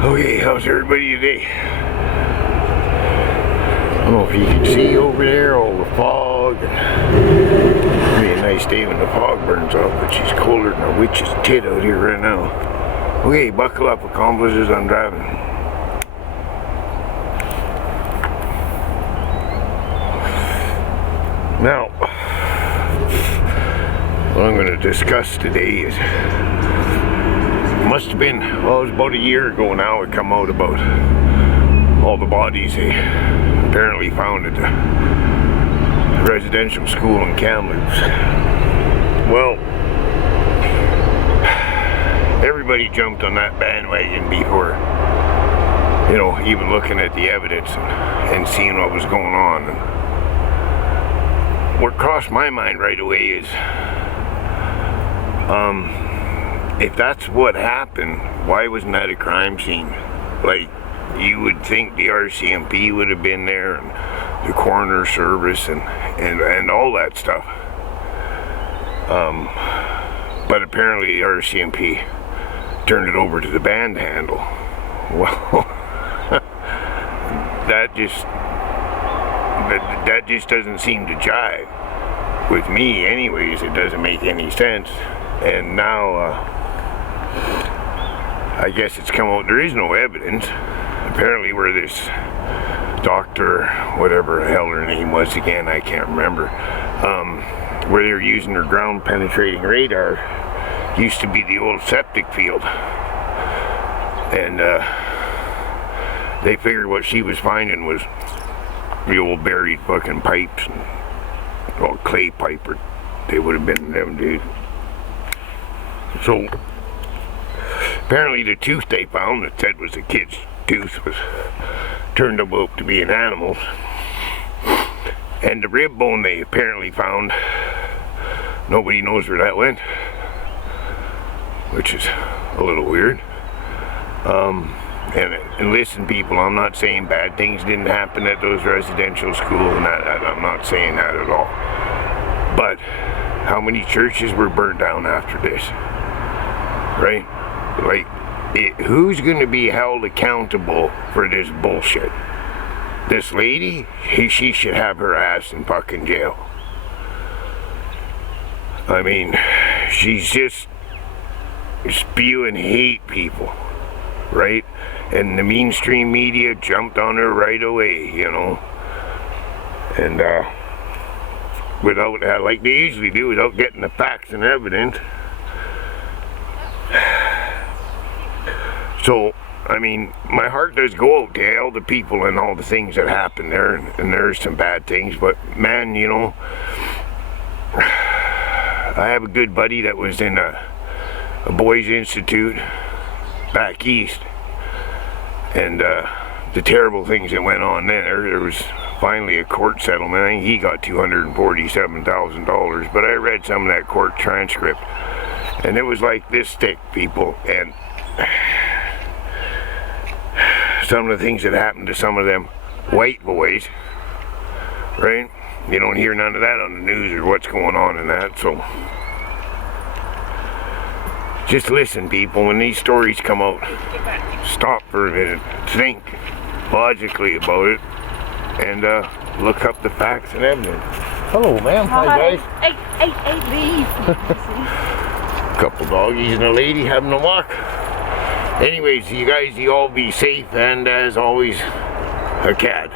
Okay, how's everybody today? I don't know if you can see over there all the fog. It'll be a nice day when the fog burns off, but she's colder than a witch's tit out here right now. Okay, buckle up, accomplices, I'm driving. Now, what I'm going to discuss today is, must have been, well, it was about a year ago now it come out about all the bodies they apparently found at the residential school in Kamloops. Well, everybody jumped on that bandwagon before, you know, even looking at the evidence and seeing what was going on. And what crossed my mind right away is, if that's what happened, why wasn't that a crime scene? Like, you would think the RCMP would have been there, and the coroner service, and all that stuff. But apparently the RCMP turned it over to the band handle. Well, that just doesn't seem to jive with me. Anyways, it doesn't make any sense. And now, I guess it's come out there is no evidence. Apparently where this doctor, whatever the hell her name was again, I can't remember, where they were using their ground penetrating radar, used to be the old septic field. And they figured what she was finding was the old buried fucking pipes, and, well, clay pipe, or they would have been them, dude. So apparently the tooth they found that said was a kid's tooth was turned out to be an animal's, and the rib bone they apparently found, nobody knows where that went, which is a little weird. And listen, people, I'm not saying bad things didn't happen at those residential schools, and I'm not saying that at all. But how many churches were burned down after this? Right? Like, who's going to be held accountable for this bullshit? This lady? She should have her ass in fucking jail. I mean, she's just spewing hate, people, right? And the mainstream media jumped on her right away, you know. And without, like they usually do, without getting the facts and evidence. So, I mean, my heart does go out to all the people and all the things that happened there, and there's some bad things, but man, you know, I have a good buddy that was in a boys' institute back east, and the terrible things that went on there was finally a court settlement. I think he got $247,000, but I read some of that court transcript, and it was like this thick, people, and some of the things that happened to some of them white boys, right? You don't hear none of that on the news or what's going on in that, so just listen, people, when these stories come out, stop for a minute, think logically about it, and look up the facts and evidence. Hello, ma'am. Hi, guys. Hey, leave. Couple doggies and a lady having a walk. Anyways, you guys, you all be safe, and as always, a cat.